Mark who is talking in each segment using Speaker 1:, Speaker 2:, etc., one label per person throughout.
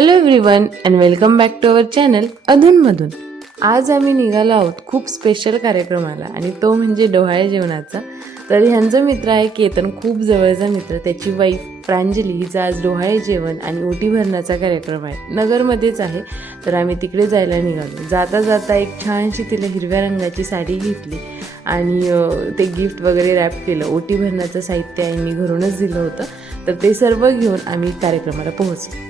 Speaker 1: Hello everyone and welcome back to our channel अधूनमधून आज आम्ही निघालो आहोत खूप स्पेशल कार्यक्रमाला आणि तो म्हणजे डोहाळे जेवणाचा. तर ह्यांचा मित्र आहे केतन खूप जवळचा मित्र. त्याची वाईफ प्रांजली हिचा आज डोहाळे जेवण आणि ओटी भरण्याचा कार्यक्रम आहे. नगरमध्येच आहे तर आम्ही तिकडे जायला निघालो. जाता जाता एक छानशी तिला हिरव्या रंगाची साडी घेतली आणि ते गिफ्ट वगैरे रॅप केलं. ओटी भरण्याचं साहित्य आईंनी घरूनच दिलं होतं. तर ते सर्व घेऊन आम्ही कार्यक्रमाला पोहोचलो.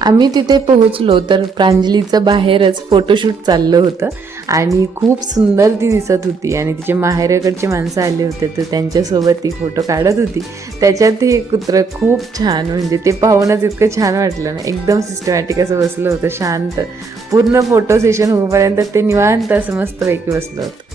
Speaker 1: आम्ही तिथे पोहोचलो तर प्रांजलीचं बाहेरच फोटोशूट चाललं होतं. आणि खूप सुंदर ती दिसत होती. आणि तिचे माहेरकडचे माणसं आले होते तर त्यांच्यासोबत ती फोटो काढत होती. त्याच्यात हे कुत्रं खूप छान म्हणजे ते पाहूनच इतकं छान वाटलं ना. एकदम सिस्टमॅटिक असं बसलं होतं शांत. पूर्ण फोटो सेशन होईपर्यंत ते निवांत असं मस्तपैकी बसलं होतं.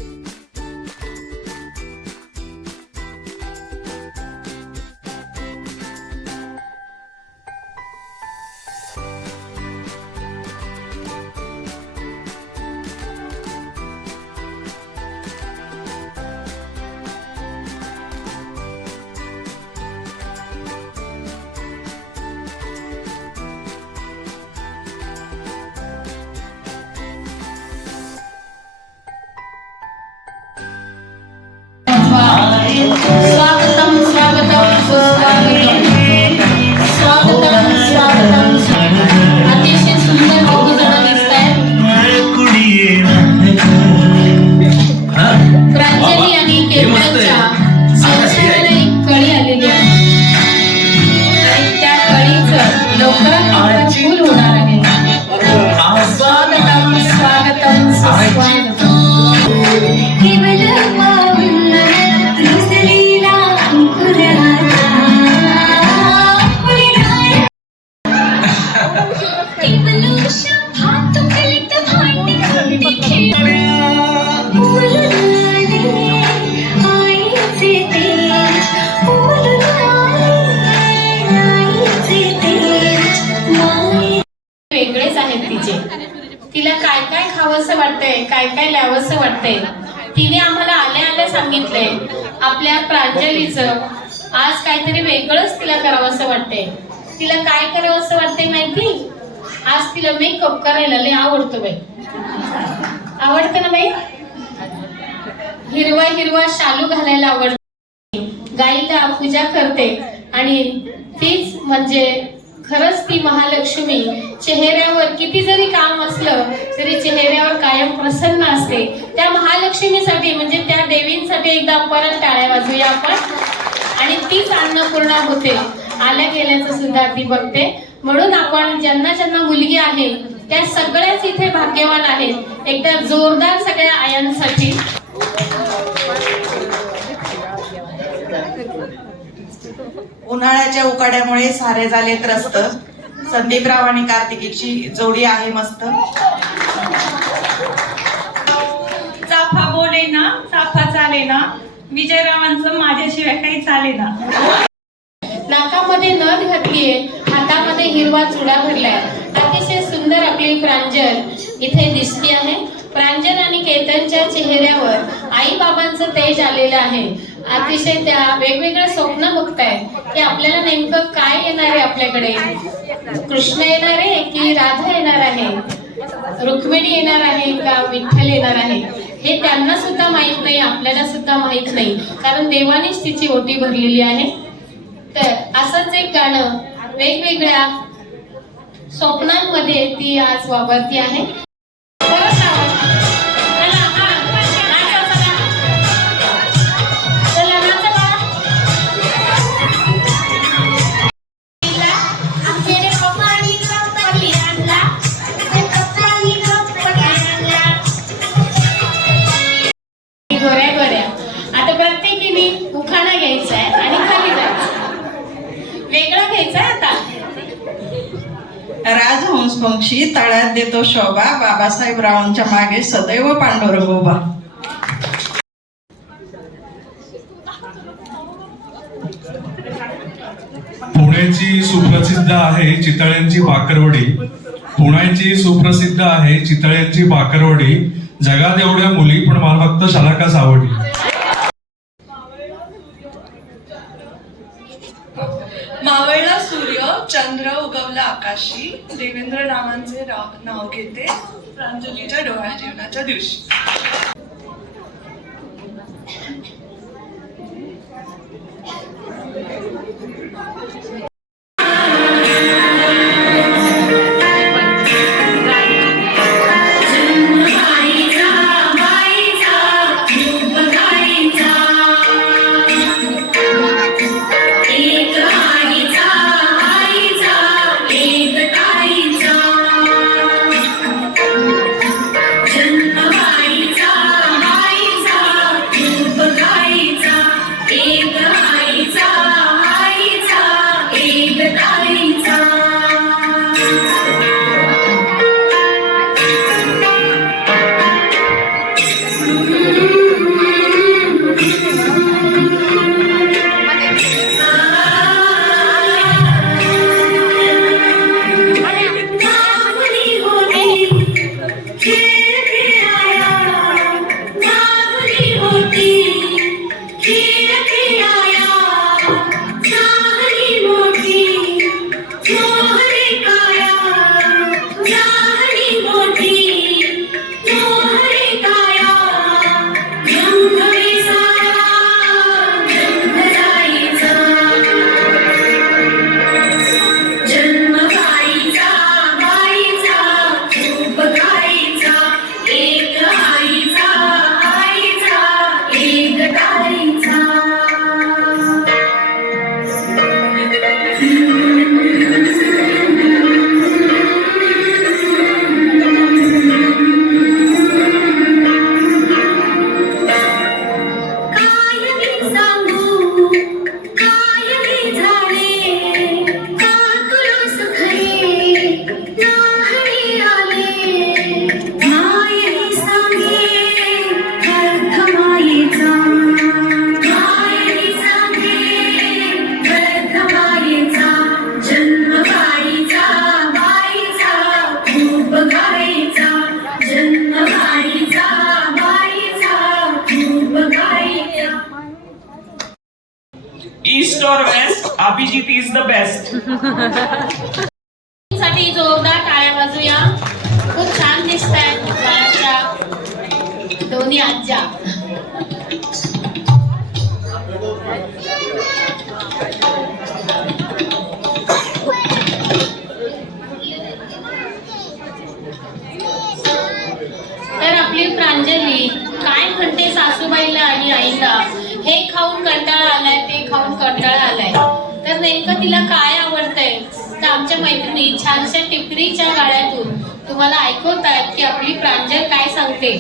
Speaker 2: वाटतंय काय काय ल्यावंसं वाटतंय. तिने आम्हाला आल्या आल्या सांगितलंय आपल्या प्रांजलीचं आज काहीतरी वेगळंच तिला करावंसं वाटतंय. तिला काय करावंसं वाटतंय माहिती? आज तिला मेकअप करायला लय आवडतो बाई. आवडतं ना बाई? हिरवा हिरवा शालू घालायला आवडतो. गाईला पूजा करते आणि तीच म्हणजे खरंच ती महालक्ष्मी चेहऱ्यावर किती जरी काम असलं तरी चेहऱ्यावर कायम प्रसन्न असते. त्या महालक्ष्मीसाठी म्हणजे त्या देवींसाठी एकदा परत टाळ्या वाजूया आपण. आणि तीच अन्नपूर्णा होते. आल्या गेल्याचं सुद्धा ती बघते. म्हणून आपण ज्यांना ज्यांना मुलगी आहे त्या सगळ्याच इथे भाग्यवान आहेत. एकदा जोरदार सगळ्या आयांसाठी.
Speaker 3: उन्हाळ्याच्या उकाड्यामुळे सारे झाले त्रस्त. संदीपराव आणि कार्तिकीची जोडी आहे मस्त.
Speaker 4: चाफा बोले ना चाफा चाले ना. विजयरावांचं माझ्याशिवाय काही चाले ना.
Speaker 2: नाकामध्ये नथ घातलीये हातामध्ये हिरवा चुडा भरलाय. अतिशय सुंदर आपली प्रांजल इथे दिसती आहे. प्रांजल आणि केतनच्या चेहऱ्यावर आई बाबांचं तेज आलेलं आहे. अतिशय त्या वेगवेगळ्या स्वप्न बघताय की आपल्याला नेमकं काय येणार आहे आपल्याकडे? कृष्ण येणार आहे की राधा येणार आहे? रुक्मिणी येणार आहे का विठ्ठल येणार आहे? हे त्यांना सुद्धा माहीत नाही आपल्याला सुद्धा माहीत नाही. कारण देवानेच तिची ओटी भरलेली आहे. तर असंच एक गाणं वेगवेगळ्या स्वप्नांमध्ये ती आज वावरती आहे.
Speaker 3: शोभा बाबासाहेब रावांच्या मागे सदैव पांडुरंग उभा.
Speaker 5: पुण्याची सुप्रसिद्ध आहे चितळ्यांची भाकरवडी पुण्याची सुप्रसिद्ध आहे चितळ्यांची भाकरवडी जगात एवढ्या मुली पण मला फक्त शलाकाच आवडली.
Speaker 6: चंद्र उगवला आकाशी. देवेंद्र रावांचे नाव घेते. प्रांजलीच्या डोळ्या जेवणाच्या दिवशी.
Speaker 7: काय
Speaker 8: ईस्ट और वेस्ट अभिजीत इज द
Speaker 2: बेस्टसाठी जोरदार टाळ्या वाजूया. खूप छान दिसत आहेत दोन्ही आज्या. तर आपली प्रांजली काय म्हणते सासूबाईला आणि आईला? हे खाऊन कंटाळा आलाय ते खाऊन कंटाळा आलाय. तर नेमकं तिला काय आवडतंय? तर आमच्या मैत्रिणी छानशा टिपरीच्या गाळ्यातून तुम्हाला ऐकवतायत की आपली प्रांजल काय सांगते?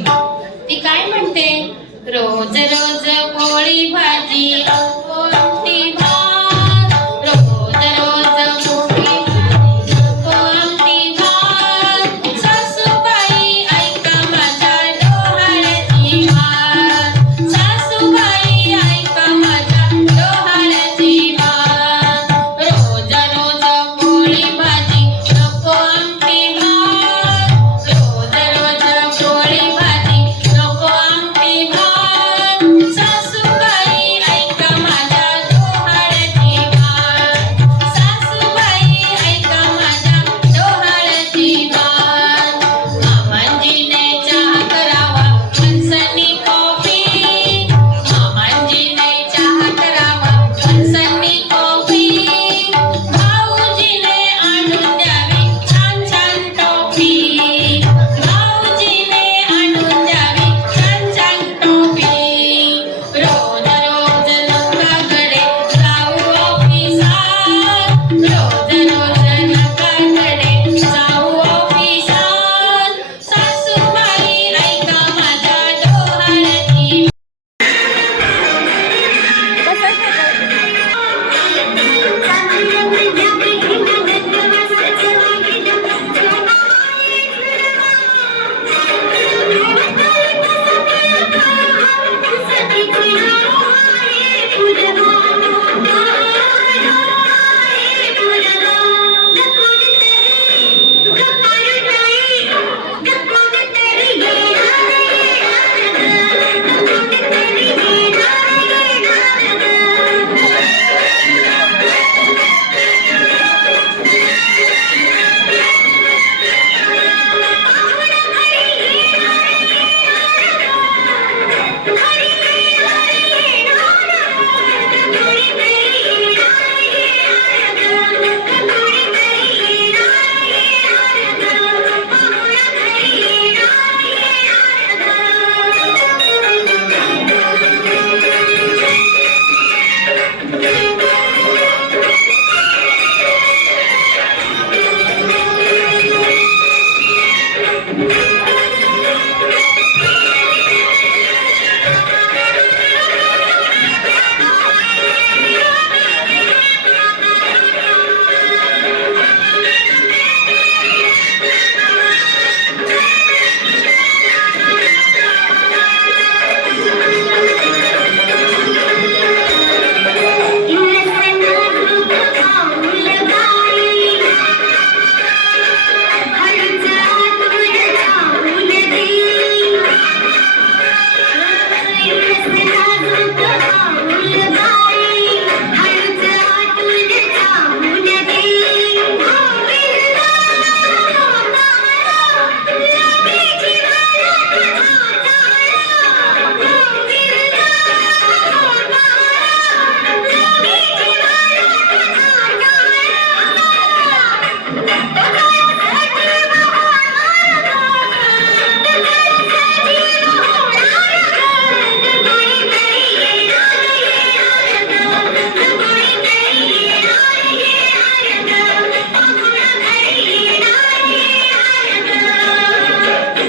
Speaker 2: ती काय म्हणते? रोज रोज पोळी भाजी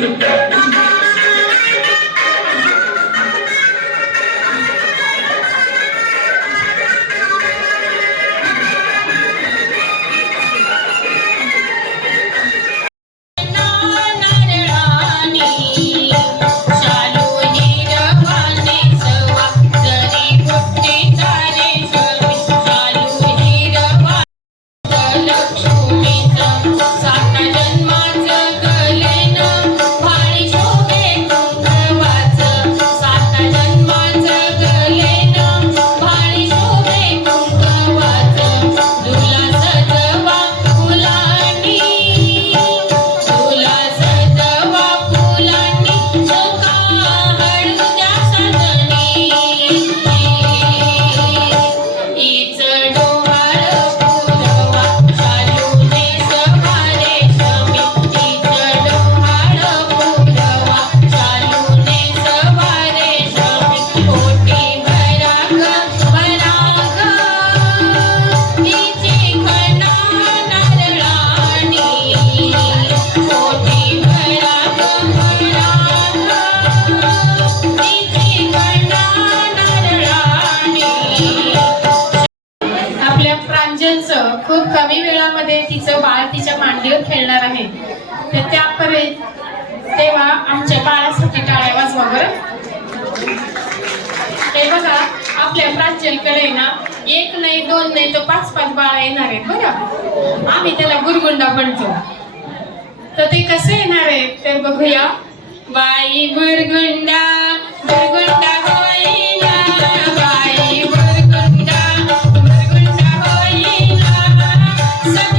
Speaker 2: Música कमी तिचं बाळ तिच्या मांडीवर खेळणार आहे. तर त्यापर्यंत तेव्हा आमच्या बाळासाठी टाळ्या वाजवा बरं. हे बघा आपल्या प्रांजलकडे ना एक नाही दोन नाही तर पाच पाच बाळ येणार आहेत बरं. आम्ही त्याला गुरगुंडा म्हणतो. तर ते कसे येणार आहे तर बघूया. बाई गुरगुंडा गुरगुंडा. Yes.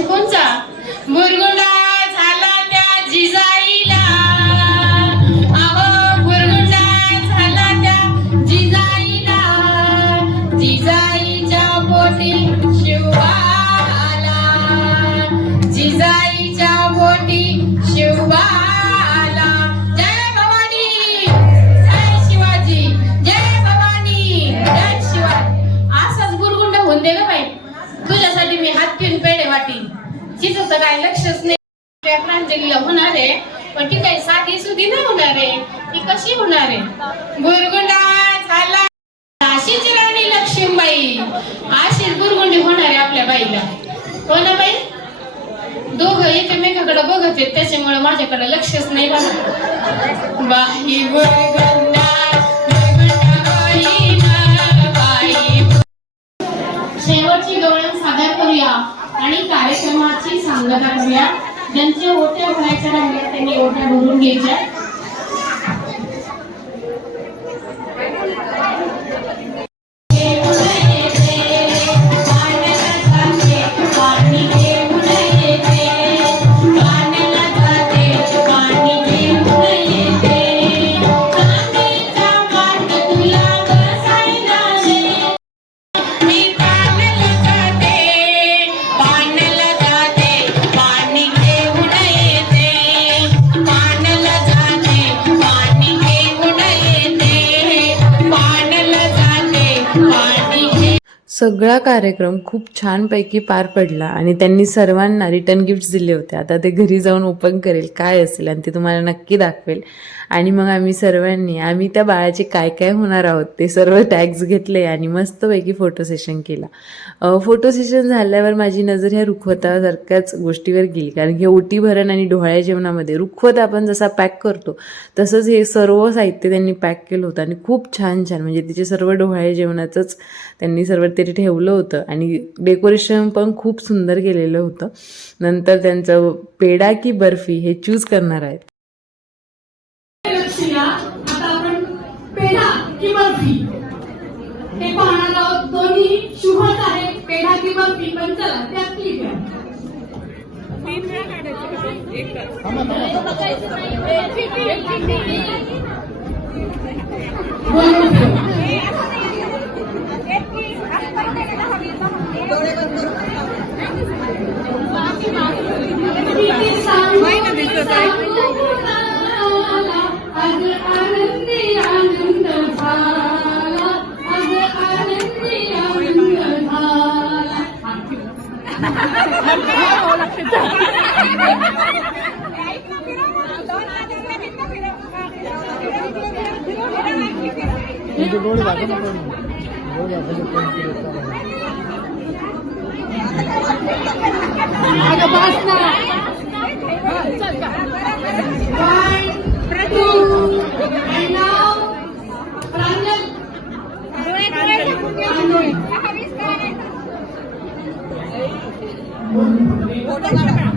Speaker 2: गुरगुंडा म्हणजे साधी नाही होणार आहे? ती कशी होणार आहे? गुरगुंडा झाला. अशीच राणी लक्ष्मीबाई. अशीच गुरगुंडी होणार आहे आपल्या बाईला. हो ना बाई? दोघं एकमेकाकडे बघत आहेत त्याच्यामुळे माझ्याकडे लक्षच नाही बघा बाई गुरगुंडा बाई. शेवटची गवळण सादर करूया आणि कार्यक्रमाची सांगता करूया. ज्यांचे ओट्या भरायच्या राहिल्या त्यांनी ओट्या भरून घ्यायच्या.
Speaker 1: सगळा कार्यक्रम खूप छानपैकी पार पडला आणि त्यांनी सर्वांना रिटर्न गिफ्ट्स दिले होते. आता ते घरी जाऊन ओपन करेल काय असेल आणि ते तुम्हाला नक्की दाखवेल. आणि मग आम्ही सर्वांनी आम्ही त्या बाळाचे काय काय होणार आहोत ते सर्व टॅग्स घेतले आणि मस्तपैकी फोटो सेशन केला. फोटो सेशन झाल्यावर माझी नजर ह्या रुखवतासारख्याच गोष्टीवर गेली. कारण हे ओटी भरण आणि डोहाळ्या जेवणामध्ये रुखवत आपण जसा पॅक करतो तसंच हे सर्व साहित्य त्यांनी पॅक केलं होतं आणि खूप छान छान. म्हणजे तिचे सर्व डोहाळे जेवणाचंच त्यांनी सर्व ते ठेवलं होतं आणि डेकोरेशन पण खूप सुंदर केलेलं होतं. नंतर त्यांचं पेढा की बर्फी हे चूज करणार आहेत.
Speaker 2: बर्फी हे पाहणार आहोत दोन्ही शुभच आहेत पेढा की बर्फी पण चला त्यात क्लिक आहे आज आनंदी 이제 아가 아가 봤나
Speaker 9: फोटो काढा.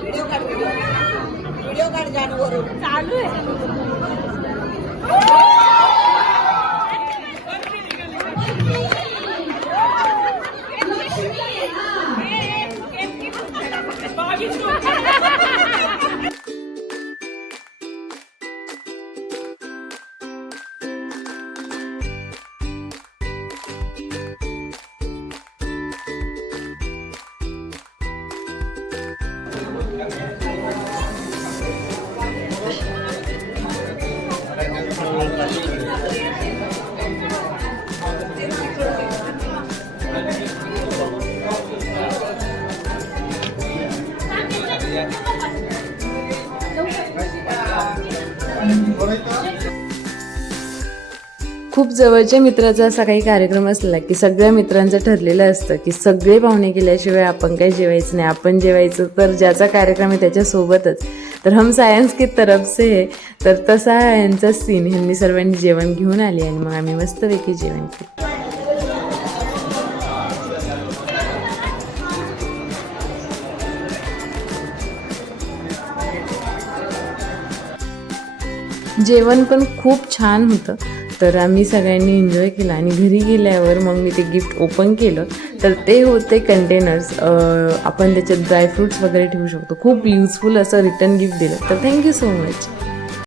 Speaker 9: व्हिडिओ काढ व्हिडिओ काढ. जानवरून चालू आहे. हो.
Speaker 1: खूप जवळच्या मित्राचा असा काही कार्यक्रम असला की सगळ्या मित्रांचं ठरलेलं असतं की सगळे पाहुणे गेल्याशिवाय आपण काही जेवायचं नाही. आपण जेवायचं तर ज्याचा कार्यक्रम आहे त्याच्यासोबतच तर हम सायन्स की तरफ से तर तसा यांचा सीन ह्यांनी सर्वांनी जेवण घेऊन आले आणि मग आम्ही मस्तपैकी जेवण केलं. जेवण पण खूप छान होतं. तर आम्ही सगळ्यांनी एन्जॉय केलं. आणि घरी गेल्यावर मग मी ते गिफ्ट ओपन केलं. तर ते होते कंटेनर्स आपण त्याच्यात ड्रायफ्रुट्स वगैरे ठेवू शकतो. खूप युजफुल असं रिटर्न गिफ्ट दिलं. तर थँक्यू सो मच